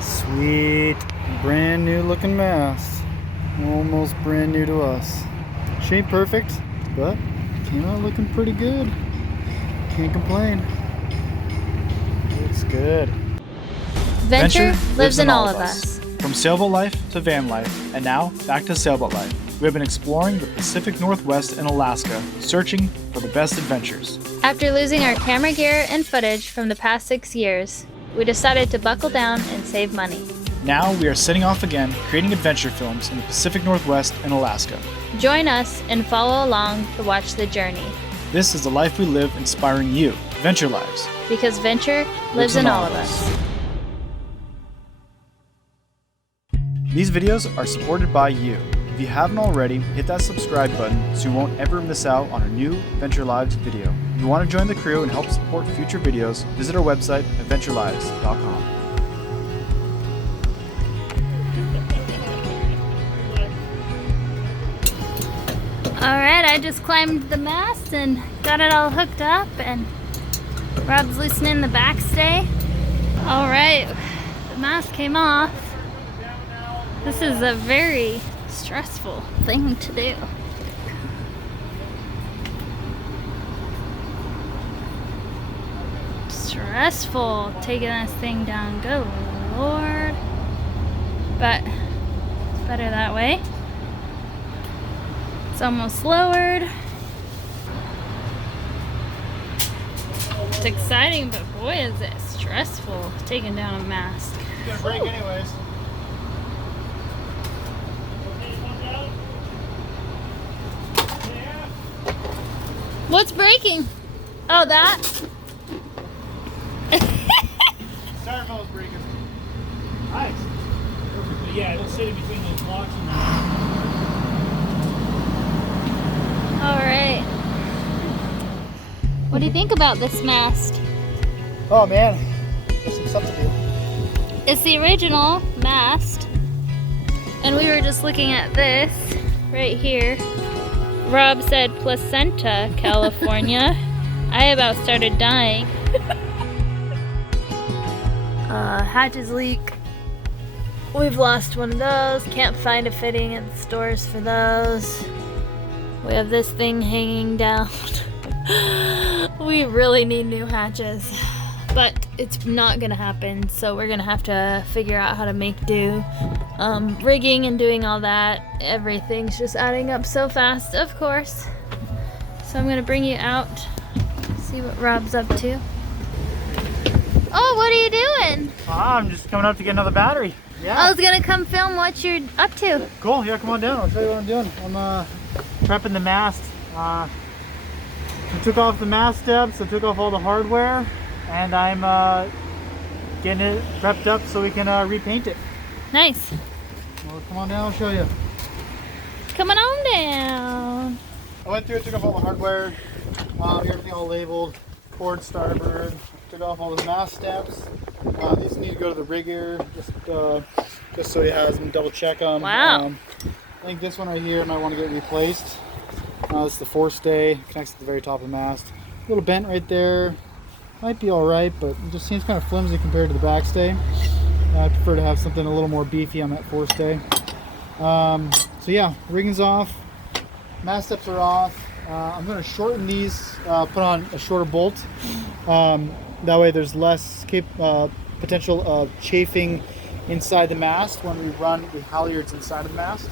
Sweet, brand new looking mast. Almost brand new to us. She ain't perfect, but came out looking pretty good. Can't complain. Looks good. Venture lives in all of us. From sailboat life to van life, and now back to sailboat life. We have been exploring the Pacific Northwest and Alaska, searching for the best adventures. After losing our camera gear and footage from the past 6 years, we decided to buckle down and save money. Now we are setting off again, creating adventure films in the Pacific Northwest and Alaska. Join us and follow along to watch the journey. This is the life we live, inspiring you. Venture Lives. Because venture lives in all of us. These videos are supported by you. If you haven't already, hit that subscribe button so you won't ever miss out on a new Venture Lives video. If you want to join the crew and help support future videos, visit our website at venturelives.com. Alright, I just climbed the mast and got it all hooked up, and Rob's loosening the backstay. Alright, the mast came off. This is a very stressful thing to do. Stressful taking this thing down, good Lord. But it's better that way. It's almost lowered. It's exciting, but boy is it stressful taking down a mast. It's gonna break anyways. What's breaking? Oh, that? Styrofoam's breaking. Nice. But yeah, it'll sit in between those blocks and Alright. What do you think about this mast? Oh man, there's some stuff to do. It's the original mast, and we were just looking at this right here. Rob said Placenta, California. I about started dying. Hatches leak. We've lost one of those. Can't find a fitting at the stores for those. We have this thing hanging down. We really need new hatches, but it's not gonna happen, so we're gonna have to figure out how to make do. Rigging and doing all that, everything's just adding up so fast, of course. So I'm gonna bring you out, see what Rob's up to. Oh, what are you doing? I'm just coming up to get another battery. Yeah. I was gonna come film what you're up to. Cool, yeah, come on down. I'll show you what I'm doing. I'm prepping the mast. I took off the mast steps, I took off all the hardware, and I'm getting it prepped up so we can repaint it. Nice. Well, come on down, I'll show you. Coming on down. I went through, took off all the hardware, everything all labeled, cord, starboard, took off all the mast steps. These need to go to the rigger, just so he has them, double check them. Wow. I think this one right here might want to get replaced. This is the forestay, connects to the very top of the mast. A little bent right there. Might be alright, but it just seems kind of flimsy compared to the backstay. I prefer to have something a little more beefy on that forestay. So yeah, rigging's off. Mast steps are off. I'm going to shorten these, put on a shorter bolt. That way there's less potential of chafing inside the mast when we run the halyards inside of the mast.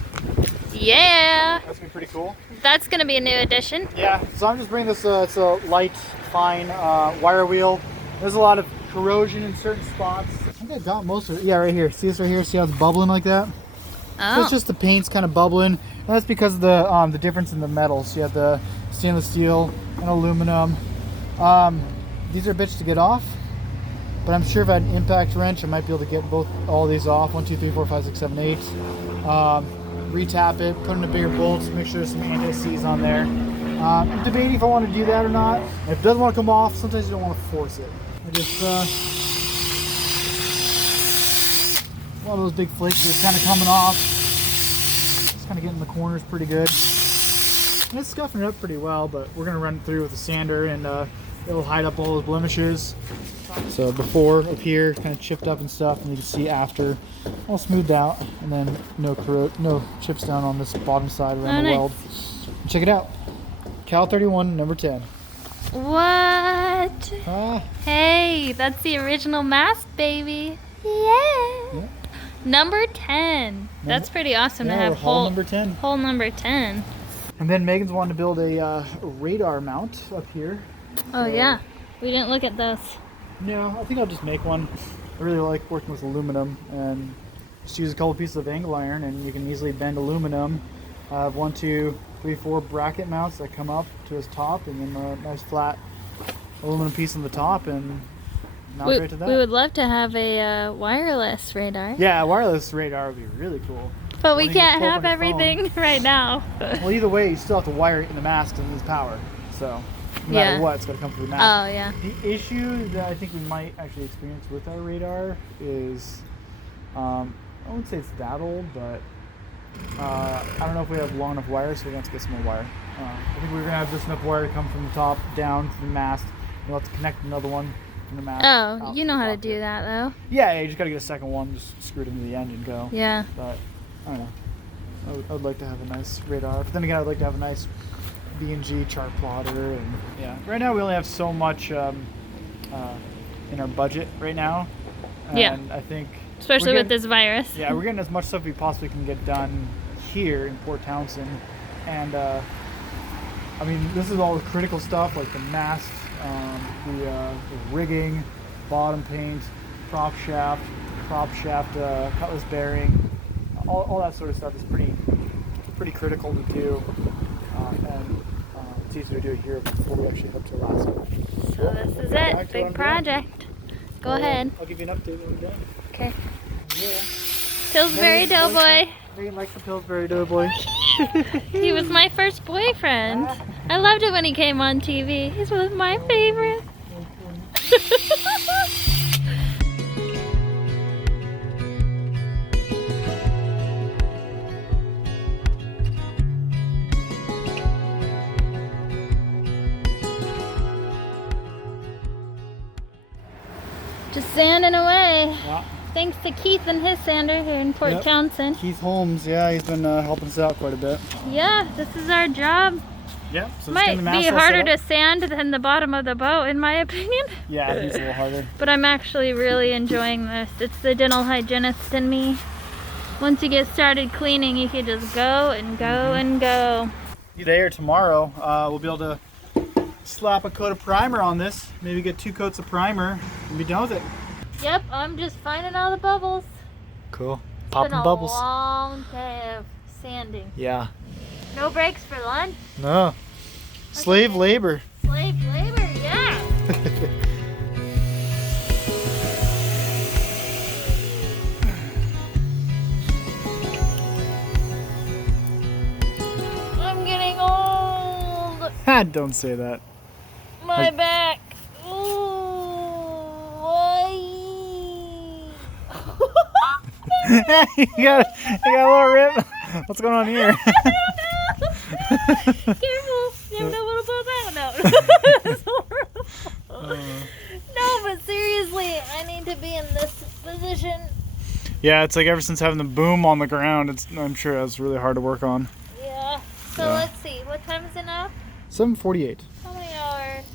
Yeah. That's gonna be pretty cool. That's gonna be a new addition. Yeah, so I'm just bringing this, it's a light, fine wire wheel. There's a lot of corrosion in certain spots. I think I got most of it. Yeah, right here. See this right here? See how it's bubbling like that? Oh. So it's just the paint's kind of bubbling. And that's because of the difference in the metals. You have the stainless steel and aluminum. These are bitches to get off, but I'm sure if I had an impact wrench, I might be able to get all these off. 1, 2, 3, 4, 5, 6, 7, 8. Retap it, put in a bigger bolt, make sure there's some anti-seize on there. I'm debating if I want to do that or not. If it doesn't want to come off, sometimes you don't want to force it. I just one of those big flakes is kind of coming off. It's kind of getting the corners pretty good. And it's scuffing it up pretty well, but we're gonna run it through with a sander and It'll hide up all those blemishes. So before up here, kind of chipped up and stuff, and you can see after, all smoothed out, and then no chips down on this bottom side around the weld. Check it out, Cal 31, number 10. What? Hey, that's the original mast, baby. Yeah. Number 10. That's pretty awesome to have hole number 10. Hole number 10. And then Megan's wanted to build a radar mount up here. Oh yeah, we didn't look at those. No, I think I'll just make one. I really like working with aluminum, and just use a couple pieces of angle iron, and you can easily bend aluminum. I have 1, 2, 3, 4 bracket mounts that come up to its top, and then a nice flat aluminum piece on the top, and mount right to that. We would love to have a wireless radar. Yeah, a wireless radar would be really cool. But we can't have everything right now. Well, either way, you still have to wire it in the mast and use power. So, no matter what, it's going to come through the mast. Oh, yeah. The issue that I think we might actually experience with our radar is, I wouldn't say it's that old, but I don't know if we have long enough wires, so we're going to have to get some more wire. I think we're going to have just enough wire to come from the top down to the mast. We'll have to connect another one from the mast. Oh, you know how to do that, though. Yeah, you just got to get a second one, just screw it into the end and go. Yeah. But, I don't know. I would like to have a nice radar, but then again, I'd like to have a nice B&G chart plotter, and yeah. Right now, we only have so much in our budget right now, and I think especially with this virus. Yeah, we're getting as much stuff we possibly can get done here in Port Townsend, and I mean, this is all the critical stuff like the mast, the rigging, bottom paint, prop shaft, cutlass bearing. All that sort of stuff is pretty critical to do, and it's easier to do it here before we actually head to Alaska. So this is it, big project. Go ahead. I'll give you an update when we're done. Okay. Yeah. Pillsbury Doughboy. Megan likes the Pillsbury Doughboy. He was my first boyfriend. I loved it when he came on TV. He's one of my favorites. Just sanding away. Yeah. Thanks to Keith and his sander here in Port Townsend. Keith Holmes, yeah, he's been helping us out quite a bit. Yeah, this is our job. Yeah, so might be harder to sand than the bottom of the boat, in my opinion. Yeah, it's a little harder. But I'm actually really enjoying this. It's the dental hygienist in me. Once you get started cleaning, you can just go and go and go. Today or tomorrow, we'll be able to slap a coat of primer on this. Maybe get 2 coats of primer and be done with it. Yep, I'm just finding all the bubbles. Cool. It's Popping been a bubbles. long day of sanding. Yeah. No breaks for lunch. No. Slave labor. Slave labor, yeah. I'm getting old. Don't say that. My back. Ooh. you got a little rip. What's going on here? Careful. You have no little bubble. No. It's horrible. No, but seriously, I need to be in this position. Yeah, it's like ever since having the boom on the ground, I'm sure that's really hard to work on. Yeah. So let's see. What time is it now? 7:48. How many hours?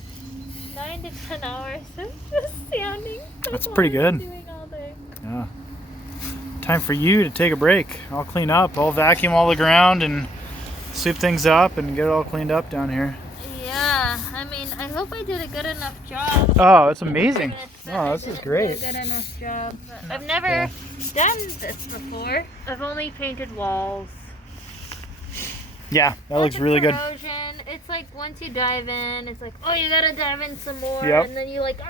9 to 10 hours of just sanding. That's pretty good. Doing all day. Yeah. Time for you to take a break. I'll clean up. I'll vacuum all the ground and sweep things up and get it all cleaned up down here. Yeah, I mean, I hope I did a good enough job. Oh, it's amazing. Oh, this is great. Good enough job. I've never done this before. I've only painted walls. Yeah, that looks really good. Corrosion. It's like once you dive in, it's like, oh, you gotta dive in some more, and then you like,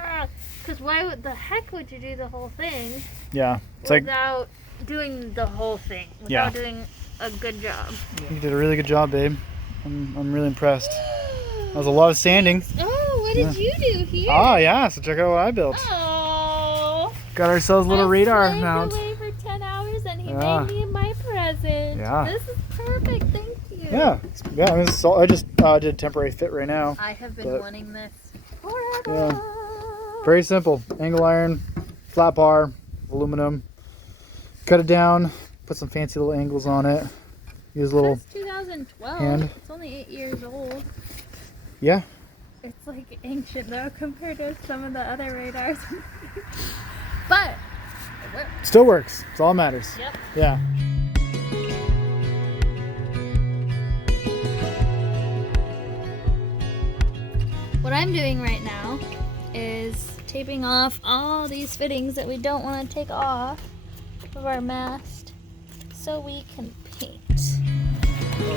because why would the heck would you do the whole thing? Yeah, it's without doing the whole thing, without doing a good job. You did a really good job, babe. I'm really impressed. That was a lot of sanding. Oh, what did you do here? Oh yeah, so check out what I built. Oh. Got ourselves a little radar mount. Away for 10 hours and he made me my present. Yeah. This is perfect, thank you. Yeah, I mean, I just did a temporary fit right now. I have been wanting this Yeah. Very simple. Angle iron, flat bar, aluminum. Cut it down, put some fancy little angles on it. Use a little. That's 2012. hand. It's only 8 years old. Yeah. It's like ancient though compared to some of the other radars. But it works. Still works. It's all that matters. Yep. Yeah. What I'm doing right now is taping off all these fittings that we don't want to take off of our mast so we can paint.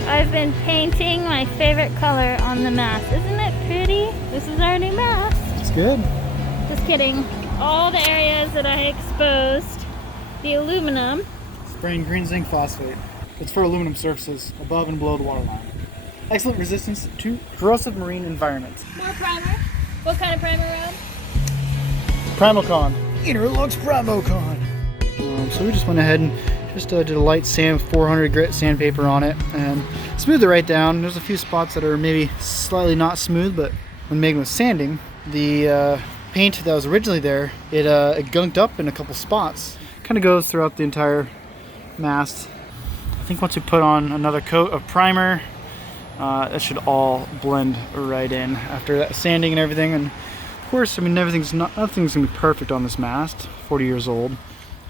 I've been painting my favorite color on the mast. Isn't it pretty? This is our new mast. It's good. Just kidding. All the areas that I exposed, the aluminum. Spraying green zinc phosphate. It's for aluminum surfaces above and below the waterline. Excellent resistance to corrosive marine environments. More primer. What kind of primer, Rob? Primocon. Interlux Primocon. So we just went ahead and just did a light sand 400 grit sandpaper on it and smoothed it right down. There's a few spots that are maybe slightly not smooth, but when Megan was sanding, the paint that was originally there, it gunked up in a couple spots. Kind of goes throughout the entire mast. I think once you put on another coat of primer, that should all blend right in after that sanding and everything. And of course, I mean, nothing's gonna be perfect on this mast. 40 years old.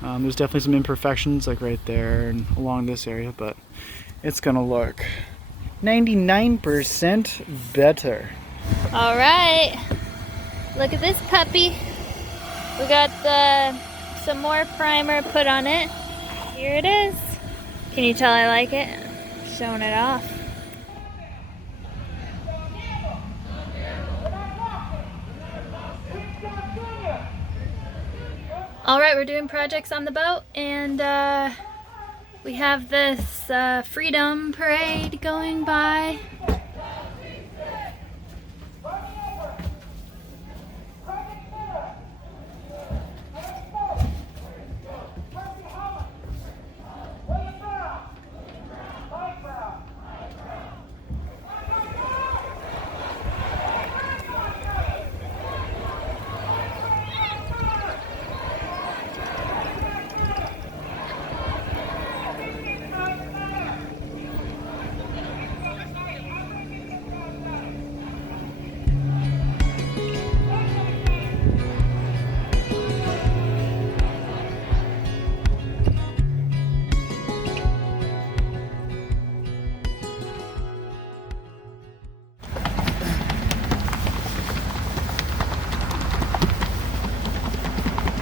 There's definitely some imperfections, like right there and along this area, but it's gonna look 99% better. All right, look at this puppy. We got some more primer put on it. Here it is. Can you tell I like it? Showing it off. All right, we're doing projects on the boat, and we have this Freedom Parade going by.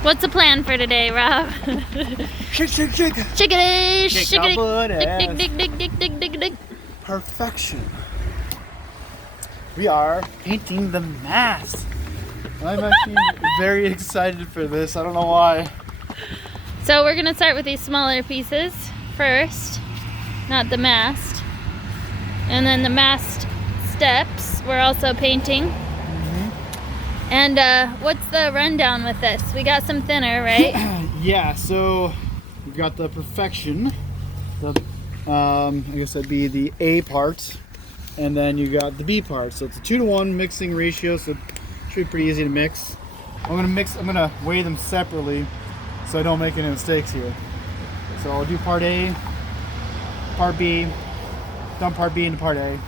What's the plan for today, Rob? Shake, shake, shake. Chickadee, Shake our butt ass. dig. Perfection. We are painting the mast. I'm actually very excited for this. I don't know why. So we're gonna start with these smaller pieces first, not the mast. And then the mast steps we're also painting. And what's the rundown with this? We got some thinner, right? Yeah, so we've got the Perfection. I guess that'd be the A part. And then you got the B part. So it's a 2-to-1 mixing ratio, so it should be pretty easy to mix. I'm gonna weigh them separately so I don't make any mistakes here. So I'll do part A, part B, dump part B into part A.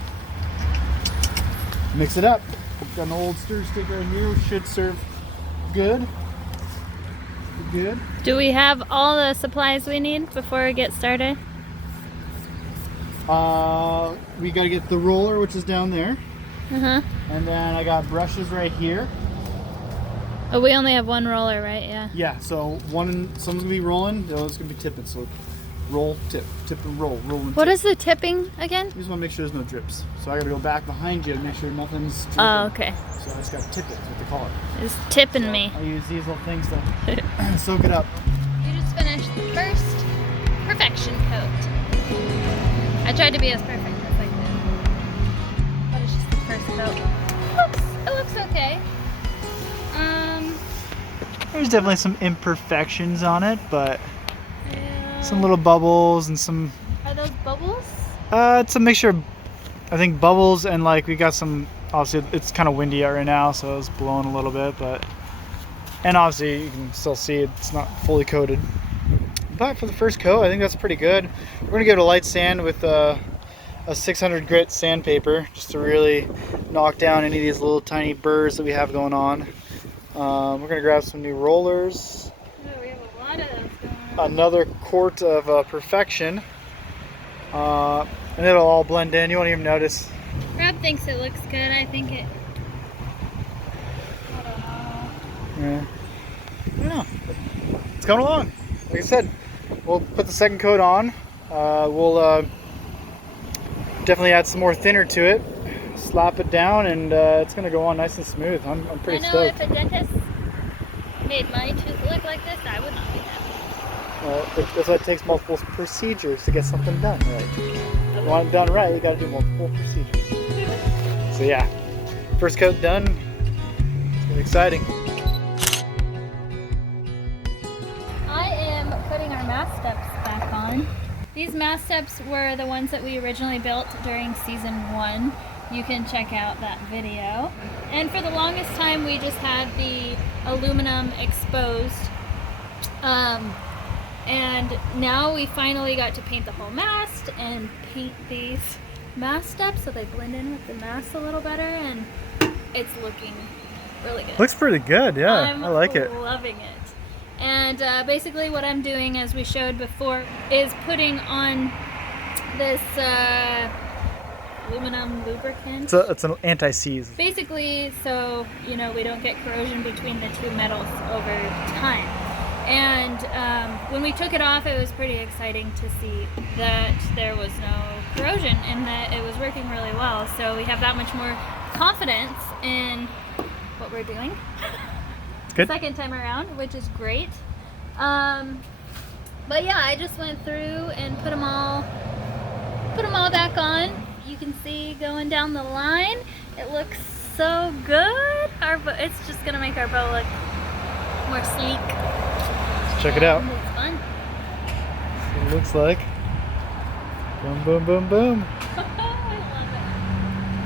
Mix it up. Got an old stir stick right here, which should serve good. Good. Do we have all the supplies we need before we get started? We gotta get the roller, which is down there. Uh-huh. And then I got brushes right here. Oh, we only have one roller, right? Yeah. Yeah, so someone's gonna be rolling, the other's gonna be tipping. So roll, tip, tip and roll, roll and tip. What is the tipping again? You just wanna make sure there's no drips. So I gotta go back behind you to make sure nothing's dripping. Oh, okay. So I just gotta tip it, is what they call it. It's tipping me. I use these little things to soak it up. You just finished the first Perfection coat. I tried to be as perfect as I could. But it's just the first coat. It looks okay. There's definitely some imperfections on it, but Yeah. some little bubbles and some. Are those bubbles? It's a mixture of, I think, bubbles and like we got some Obviously it's kind of windy out right now, so it's blowing a little bit, and obviously you can still see it's not fully coated. But for the first coat, I think that's pretty good. We're gonna give it a light sand with a 600 grit sandpaper, just to really knock down any of these little tiny burrs that we have going on. We're gonna grab some new rollers. Oh, we have a lot of those going on. Another quart of Perfection, and it'll all blend in. You won't even notice. Rob thinks it looks good. I think it. I don't know. Yeah. I don't know. It's coming along. Like I said, we'll put the second coat on. We'll definitely add some more thinner to it. Slap it down, and it's gonna go on nice and smooth. I'm pretty stoked. If a dentist made my tooth look like this, I would not be happy. That's why it takes multiple procedures to get something done right. If you want it done right, you gotta do multiple procedures. So yeah, first coat done. It's gonna be exciting. I am putting our mast steps back on. These mast steps were the ones that we originally built during season 1. You can check out that video. And for the longest time we just had the aluminum exposed. And now we finally got to paint the whole mast and paint these mast steps so they blend in with the mast a little better, and it's looking really good. Looks pretty good, yeah. I like it. I'm loving it. And basically what I'm doing, as we showed before, is putting on this aluminum lubricant. It's an anti-seize. Basically, so you know we don't get corrosion between the two metals over time. And when we took it off, it was pretty exciting to see that there was no corrosion and that it was working really well. So we have that much more confidence in what we're doing. Good. Second time around, which is great. But yeah, I just went through and put them all back on. You can see going down the line, it looks so good. It's just gonna make our boat look more sleek. Let's check it out. It's fun. That's what it looks like. Boom, boom, boom, boom. I love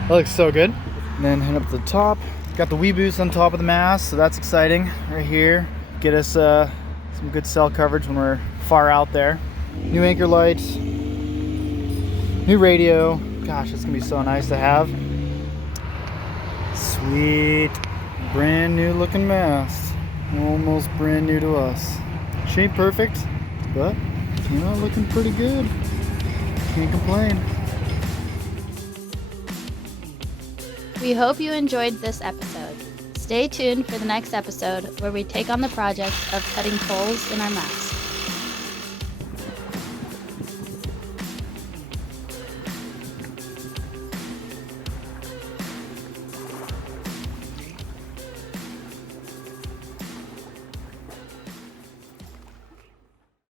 it. That looks so good. And then head up to the top. Got the wee boots on top of the mast, so that's exciting right here. Get us some good cell coverage when we're far out there. New anchor lights, new radio. Gosh, it's gonna be so nice to have. Sweet, brand new looking mast. Almost brand new to us. She ain't perfect, but you know, looking pretty good. Can't complain. We hope you enjoyed this episode. Stay tuned for the next episode where we take on the project of cutting holes in our mast.